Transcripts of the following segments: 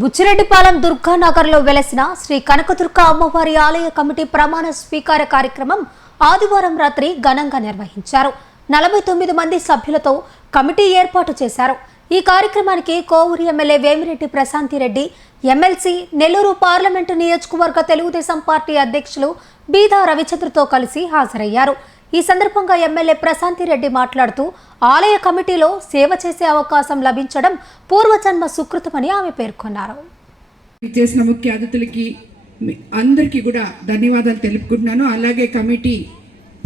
బుచ్చిరెడ్డిపాలెం దుర్గానగర్లో వెలసిన శ్రీ కనకదుర్గ అమ్మవారి ఆలయ కమిటీ ప్రమాణ స్వీకార కార్యక్రమం ఆదివారం రాత్రి ఘనంగా నిర్వహించారు. 49 మంది సభ్యులతో కమిటీ ఏర్పాటు చేశారు. ఈ కార్యక్రమానికి Kovur MLA Vemireddy Prashanti Reddy, MLC Nellore parliament నియోజకవర్గ తెలుగుదేశం పార్టీ అధ్యక్షులు బీదా రవిచంద్రతో కలిసి హాజరయ్యారు. ఈ సందర్భంగా ఎమ్మెల్యే ప్రశాంతిరెడ్డి మాట్లాడుతూ ఆలయ కమిటీలో సేవ చేసే అవకాశం లభించడం పూర్వజన్మ సుకృతమని ఆమె పేర్కొన్నారు. చేసిన ముఖ్య అతిథులకి అందరికీ కూడా ధన్యవాదాలు తెలుపుకుంటున్నాను. అలాగే కమిటీ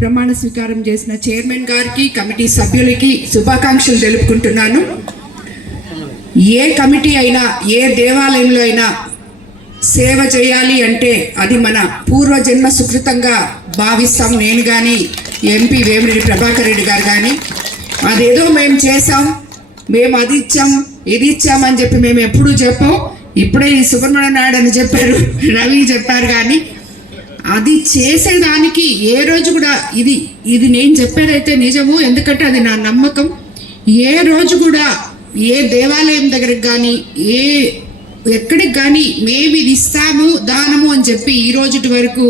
ప్రమాణ స్వీకారం చేసిన చైర్మన్ గారికి, కమిటీ సభ్యులకి శుభాకాంక్షలు తెలుపుకుంటున్నాను. ఏ కమిటీ అయినా, ఏ దేవాలయంలో అయినా సేవ చేయాలి అంటే అది మన పూర్వజన్మ సుకృతంగా భావిస్తాం. నేను కానీ, ఎంపీ వేమిరెడ్డి ప్రభాకర్ రెడ్డి గారు కానీ, అదేదో మేము చేసాం, మేము అది ఇచ్చాం, ఇది ఇచ్చామని చెప్పి మేము ఎప్పుడూ చెప్పాం. ఇప్పుడే ఈ సుబ్రహ్మణ్య నాయుడు అని చెప్పారు, రవి చెప్పారు, కానీ అది చేసేదానికి ఏ రోజు కూడా ఇది నేను చెప్పేదైతే నిజము, ఎందుకంటే అది నా నమ్మకం. ఏ రోజు కూడా ఏ దేవాలయం దగ్గరికి కానీ, ఎక్కడికి కానీ మేము ఇది ఇస్తాము దానము అని చెప్పి ఈ రోజుటి వరకు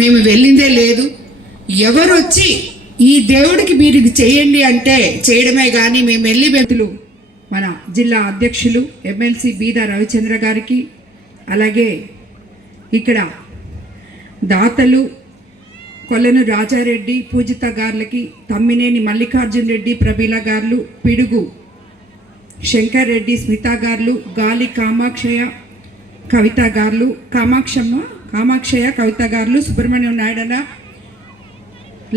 మేము వెళ్ళిందే లేదు. ఎవరు వచ్చి ఈ దేవుడికి మీరు ఇది చేయండి అంటే చేయడమే కానీ మేము వెళ్ళి వ్యక్తులు మన జిల్లా అధ్యక్షులు ఎమ్మెల్సీ బీదా రవిచంద్ర గారికి, అలాగే ఇక్కడ దాతలు కొల్లను రాజారెడ్డి పూజిత గారులకి, తమ్మినేని మల్లికార్జున రెడ్డి ప్రబీల గారులు, పిడుగు శంకర్ రెడ్డి స్మిత గారులు, గాలి కామాక్షయ కవిత గారులు, కామాక్షయ కవిత గారులు, సుబ్రహ్మణ్యం నాయుడన,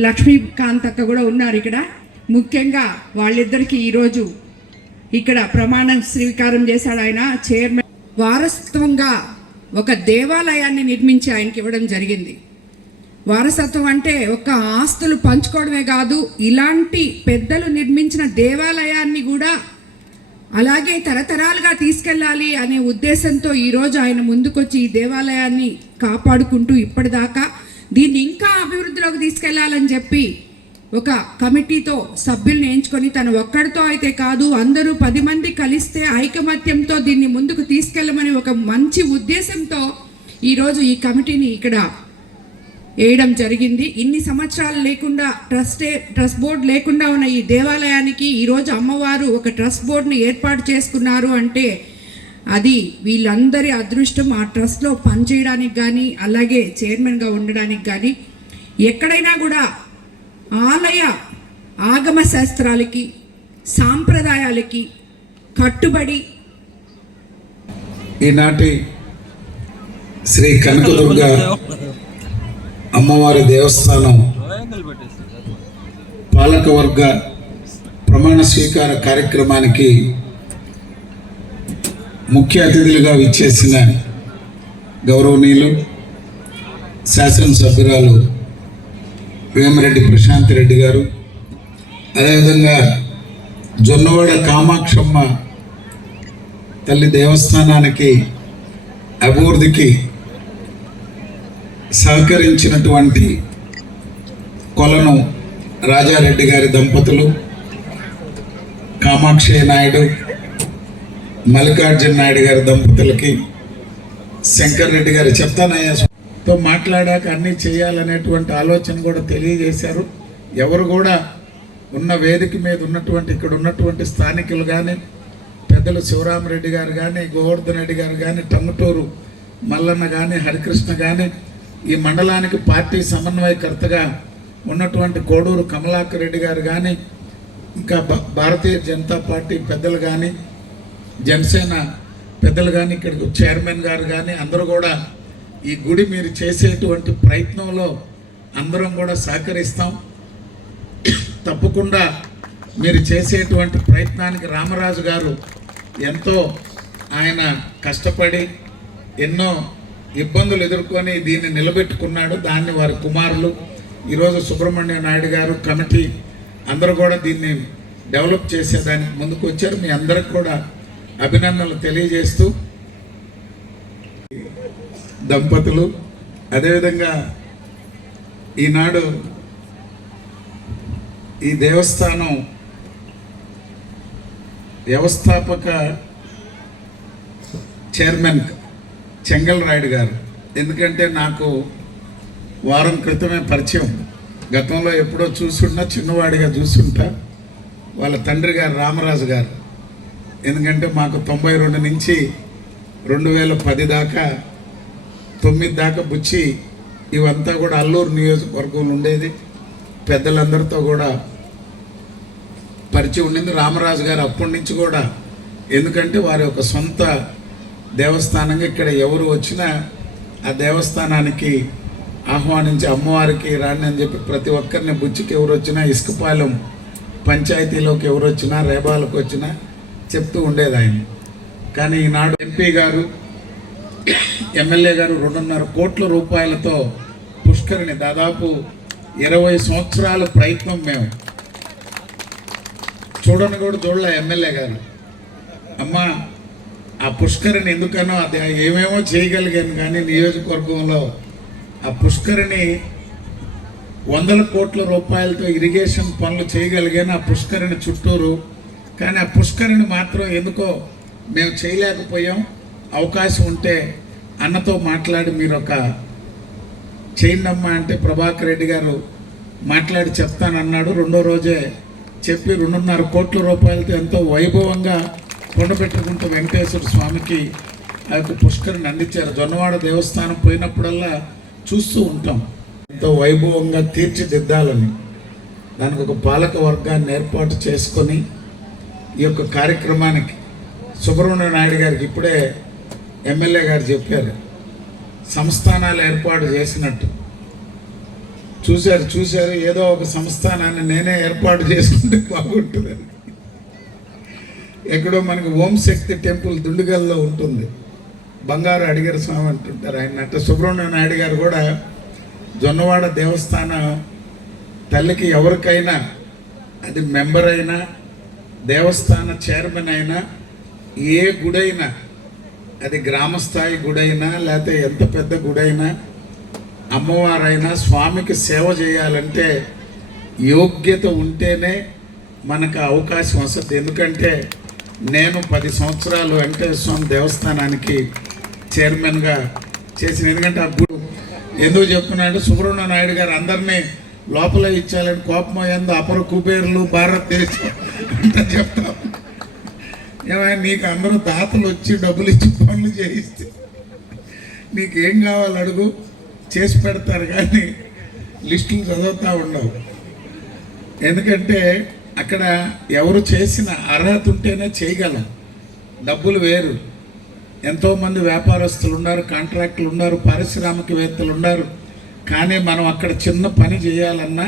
లక్ష్మీకాంత్ అక్క కూడా ఉన్నారు ఇక్కడ. ముఖ్యంగా వాళ్ళిద్దరికీ ఈరోజు ఇక్కడ ప్రమాణ స్వీకారం చేశాడు ఆయన. చైర్మన్ వారసత్వంగా ఒక దేవాలయాన్ని నిర్మించి ఆయనకి ఇవ్వడం జరిగింది. వారసత్వం అంటే ఒక ఆస్తులు పంచుకోవడమే కాదు, ఇలాంటి పెద్దలు నిర్మించిన దేవాలయాన్ని కూడా అలాగే తరతరాలుగా తీసుకెళ్ళాలి అనే ఉద్దేశంతో ఈరోజు ఆయన ముందుకొచ్చి ఈ దేవాలయాన్ని కాపాడుకుంటూ ఇప్పటిదాకా దీన్ని ఇంకా అభివృద్ధిలోకి తీసుకెళ్లాలని చెప్పి ఒక కమిటీతో సభ్యుల్ని ఎంచుకొని, తను ఒక్కడితో అయితే కాదు, అందరూ 10 మంది కలిస్తే ఐకమత్యంతో దీన్ని ముందుకు తీసుకెళ్ళమని ఒక మంచి ఉద్దేశంతో ఈరోజు ఈ కమిటీని ఇక్కడ వేయడం జరిగింది. ఇన్ని సంవత్సరాలు లేకుండా ట్రస్ట్ బోర్డు లేకుండా ఉన్న ఈ దేవాలయానికి ఈరోజు అమ్మవారు ఒక ట్రస్ట్ బోర్డుని ఏర్పాటు చేసుకున్నారు అంటే అది వీళ్ళందరి అదృష్టం. ఆ ట్రస్ట్లో పనిచేయడానికి కానీ, అలాగే చైర్మన్గా ఉండడానికి కానీ, ఎక్కడైనా కూడా ఆలయ ఆగమ శాస్త్రాలకి, సాంప్రదాయాలకి కట్టుబడి ఈనాటి శ్రీ కనకదుర్గ అమ్మవారి దేవస్థానం పాలకవర్గ ప్రమాణ స్వీకార కార్యక్రమానికి ముఖ్య అతిథులుగా విచ్చేసిన గౌరవనీయులు శాసనసభ్యురాలు వేమిరెడ్డి ప్రశాంతిరెడ్డి గారు, అదేవిధంగా జొన్నవాడ కామాక్షమ్మ తల్లి దేవస్థానానికి అభివృద్ధికి సహకరించినటువంటి కొలను రాజారెడ్డి గారి దంపతులు, కామాక్షయ్య నాయుడు, మల్లికార్జున నాయుడు గారి దంపతులకి, శంకర్ రెడ్డి గారు చెప్తానయ్యతో మాట్లాడాక అన్నీ చేయాలనేటువంటి ఆలోచన కూడా తెలియజేశారు. ఎవరు కూడా ఉన్న వేదిక మీద ఉన్నటువంటి ఇక్కడ ఉన్నటువంటి స్థానికులు కానీ, పెద్దలు శివరామరెడ్డి గారు కానీ, గోవర్ధన్ రెడ్డి గారు కానీ, టంగుటూరు మల్లన్న కానీ, హరికృష్ణ కానీ, ఈ మండలానికి పార్టీ సమన్వయకర్తగా ఉన్నటువంటి కోడూరు కమలాకర్ రెడ్డి గారు కానీ, ఇంకా భారతీయ జనతా పార్టీ పెద్దలు కానీ, జనసేన పెద్దలు కానీ, ఇక్కడికి చైర్మన్ గారు కానీ, అందరూ కూడా ఈ గుడి మీరు చేసేటువంటి ప్రయత్నంలో అందరం కూడా సహకరిస్తాం. తప్పకుండా మీరు చేసేటువంటి ప్రయత్నానికి రామరాజు గారు ఎంతో ఆయన కష్టపడి ఎన్నో ఇబ్బందులు ఎదుర్కొని దీన్ని నిలబెట్టుకున్నాడు. దాన్ని వారి కుమారులు ఈరోజు సుబ్రహ్మణ్య నాయుడు గారు, కమిటీ అందరూ కూడా దీన్ని డెవలప్ చేసేదానికి ముందుకు వచ్చారు. మీ అందరికి కూడా అభినందనలు తెలియజేస్తూ దంపతులు, అదేవిధంగా ఈనాడు ఈ దేవస్థానం వ్యవస్థాపక చైర్మన్ చెంగల్ రాయుడు గారు. ఎందుకంటే నాకు వారం క్రితమే పరిచయం, గతంలో ఎప్పుడో చూసుంటా, చిన్నవాడిగా చూసుంటా. వాళ్ళ తండ్రి గారు రామరాజు గారు, ఎందుకంటే మాకు 92 నుంచి 2010 దాకా 9 దాకా బుచ్చి ఇవంతా కూడా అల్లూరు నియోజకవర్గంలో ఉండేది. పెద్దలందరితో కూడా పరిచయం ఉండింది. రామరాజు గారు అప్పటి నుంచి కూడా, ఎందుకంటే వారి యొక్క సొంత దేవస్థానంగా ఇక్కడ ఎవరు వచ్చినా ఆ దేవస్థానానికి ఆహ్వానించి అమ్మవారికి రాండి అని చెప్పి ప్రతి ఒక్కరిని, బుచ్చికి ఎవరు వచ్చినా, ఇసుకపాలెం పంచాయతీలోకి ఎవరు వచ్చినా, రేబాలకు వచ్చినా చెప్తూ ఉండేది ఆయన. కానీ ఈనాడు ఎంపీ గారు, ఎమ్మెల్యే గారు 2.5 కోట్ల రూపాయలతో పుష్కరిణి, దాదాపు 20 సంవత్సరాల ప్రయత్నం, మేము చూడని కూడా చూడలే. ఎమ్మెల్యే గారు అమ్మ ఆ పుష్కరిణి ఎందుకనో అది ఏమేమో చేయగలిగాను, కానీ నియోజకవర్గంలో ఆ పుష్కరిణి 100 కోట్ల రూపాయలతో ఇరిగేషన్ పనులు చేయగలిగాను ఆ పుష్కరిణి చుట్టూరు. కానీ ఆ పుష్కరిణి మాత్రం ఎందుకో మేము చేయలేకపోయాం. అవకాశం ఉంటే అన్నతో మాట్లాడి మీరు ఒక చేయండి అమ్మా అంటే ప్రభాకర్ రెడ్డి గారు మాట్లాడి చెప్తానన్నాడు. రెండో రోజే చెప్పి 2.5 కోట్ల రూపాయలతో ఎంతో వైభవంగా కొండపెట్టుకుంటూ వెంకటేశ్వర స్వామికి ఆ యొక్క పుష్కరిని అందించారు. జొన్నవాడ దేవస్థానం పోయినప్పుడల్లా చూస్తూ ఉంటాం. ఎంతో వైభవంగా తీర్చిదిద్దాలని దానికి ఒక పాలక వర్గాన్ని ఏర్పాటు చేసుకొని ఈ యొక్క కార్యక్రమానికి సుబ్రహ్మణ్య నాయుడు గారికి ఇప్పుడే ఎమ్మెల్యే గారు చెప్పారు, సంస్థానాలు ఏర్పాటు చేసినట్టు. చూశారు ఏదో ఒక సంస్థానాన్ని నేనే ఏర్పాటు చేసుకుంటే బాగుంటుందని. ఎక్కడో మనకి ఓం శక్తి టెంపుల్ దుండుగల్లో ఉంటుంది, బంగారు అడిగారు స్వామి అంటుంటారు ఆయన. అట్లా సుబ్రహ్మణ్య నాయుడు గారు కూడా జొన్నవాడ దేవస్థానం తల్లికి ఎవరికైనా, అది మెంబర్ అయినా, దేవస్థాన చైర్మన్ అయినా, ఏ గుడైనా, అది గ్రామస్థాయి గుడైనా లేకపోతే ఎంత పెద్ద గుడైనా, అమ్మవారైనా స్వామికి సేవ చేయాలంటే యోగ్యత ఉంటేనే మనకు అవకాశం వస్తుంది. ఎందుకంటే నేను 10 సంవత్సరాలు వెంకటేశ్వర స్వామి దేవస్థానానికి చైర్మన్గా చేసిన. ఎందుకంటే ఆ గుడి ఎందుకు చెప్తున్నాడంటే సుబ్రహ్మణ్య నాయుడు గారు అందరినీ లోపల ఇచ్చాలని కోపం ఎందు అపర కుబేర్లు భారతదేశం అంతా చెప్తాం. ఏమైనా నీకు అందరూ దాతలు వచ్చి డబ్బులు ఇచ్చి పనులు చేయిస్తే నీకేం కావాలి అడుగు, చేసి పెడతారు, కానీ లిస్టులు చదువుతూ ఉండవు. ఎందుకంటే అక్కడ ఎవరు చేసిన అర్హత ఉంటేనే చేయగలం. డబ్బులు వేరు. ఎంతోమంది వ్యాపారస్తులు ఉన్నారు, కాంట్రాక్టులు ఉన్నారు, పారిశ్రామికవేత్తలు ఉన్నారు. కానీ మనం అక్కడ చిన్న పని చేయాలన్నా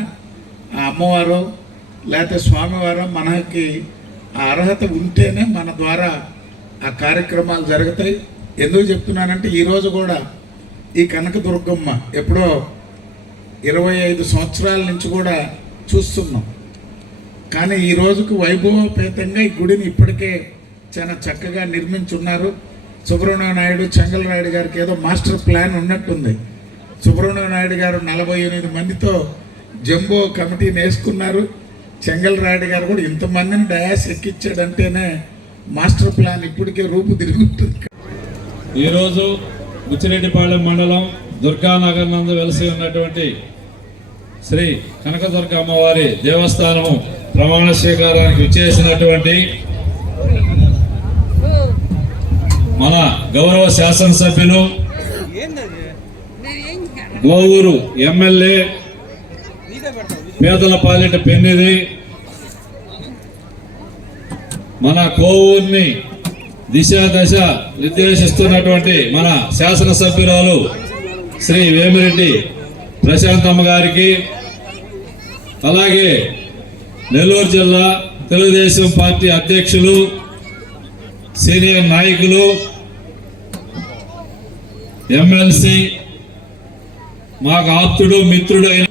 ఆ అమ్మవారో లేకపోతే స్వామివారో మనకి ఆ అర్హత ఉంటేనే మన ద్వారా ఆ కార్యక్రమాలు జరుగుతాయి. ఎందుకు చెప్తున్నానంటే ఈరోజు కూడా ఈ కనకదుర్గమ్మ ఎప్పుడో 25 సంవత్సరాల నుంచి కూడా చూస్తున్నాం. కానీ ఈ రోజుకు వైభవపేతంగా ఈ గుడిని ఇప్పటికే చాలా చక్కగా నిర్మించున్నారు. సుబ్రహ్మణ్య నాయుడు, చెంగల్ రాయుడు గారికి ఏదో మాస్టర్ ప్లాన్ ఉన్నట్టుంది. సుబ్రహ్మణ్య నాయుడు గారు 48 మందితో జంబో కమిటీని వేసుకున్నారు. చెంగల్ రాయుడు గారు కూడా ఇంతమందిని డయాస్ ఎక్కించాడంటేనే మాస్టర్ ప్లాన్ ఇప్పటికే రూపుదిద్దుకుంటుంది. ఈరోజు బుచ్చిరెడ్డిపాళెం మండలం దుర్గానగర్ నందు వెలసి ఉన్నటువంటి శ్రీ కనకదుర్గ అమ్మవారి దేవస్థానము ప్రమాణ స్వీకారానికి విచ్చేసినటువంటి మన గౌరవ శాసనసభ్యులు, గోవూరు ఎమ్మెల్యే పేదలపాలెట పెన్నిది, మన కోవూరిని దశ నిర్దేశిస్తున్నటువంటి మన శాసనసభ్యురాలు శ్రీ వేమిరెడ్డి ప్రశాంతమ్మ గారికి, అలాగే నెల్లూరు జిల్లా తెలుగుదేశం పార్టీ అధ్యక్షులు, సీనియర్ నాయకులు, ఎమ్మెల్సీ, మాకు ఆప్తుడు మిత్రుడు అయిన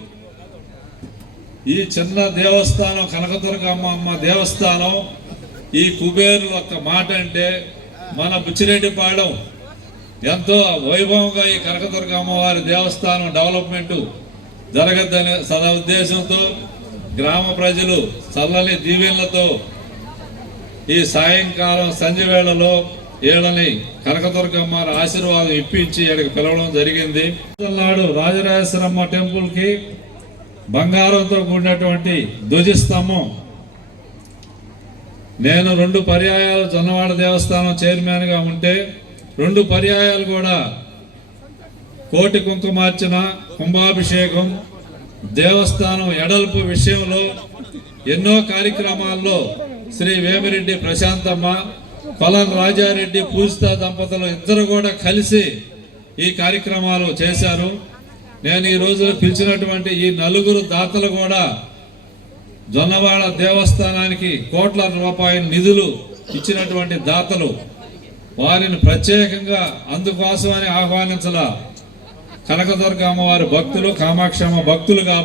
ఈ చిన్న దేవస్థానం కనకదుర్గ అమ్మ దేవస్థానం, ఈ కుబేరులు ఒక్క మాట అంటే మన బుచ్చిరెడ్డిపాళెం ఎంతో వైభవంగా ఈ కనకదుర్గ అమ్మవారి దేవస్థానం డెవలప్మెంట్ జరగద్దనే సదుద్దేశంతో గ్రామ ప్రజలు చల్లని దీవెనలతో ఈ సాయంకాలం సంధ్య వేళలో వీళ్ళని కనకదుర్గమ్మ ఆశీర్వాదం ఇప్పించి ఇక్కడికి పిలవడం జరిగింది. నాడు రాజరాజేశ్వరమ్మ టెంపుల్కి బంగారంతో కూడినటువంటి ధ్వజస్తంభం నేను 2 పర్యాయాలు జొన్నవాడ దేవస్థానం చైర్మన్గా ఉంటే 2 పర్యాయాలు కూడా కోటి కుంకుమార్చన, కుంభాభిషేకం, దేవస్థానం ఎడల్పు విషయంలో ఎన్నో కార్యక్రమాల్లో శ్రీ వేమిరెడ్డి ప్రశాంతమ్మ, కొలన్ రాజారెడ్డి పూజిత దంపతులు ఇద్దరు కూడా కలిసి ఈ కార్యక్రమాలు చేశారు. నేను ఈ రోజు పిలిచినటువంటి ఈ 4 దాతలు కూడా జొన్నవాడ దేవస్థానానికి కోట్ల రూపాయల నిధులు ఇచ్చినటువంటి దాతలు. వారిని ప్రత్యేకంగా అందుకోసమని ఆహ్వానించాల. కనకదుర్గ అమ్మవారి భక్తులు, కామాక్షమ్మ భక్తులుగా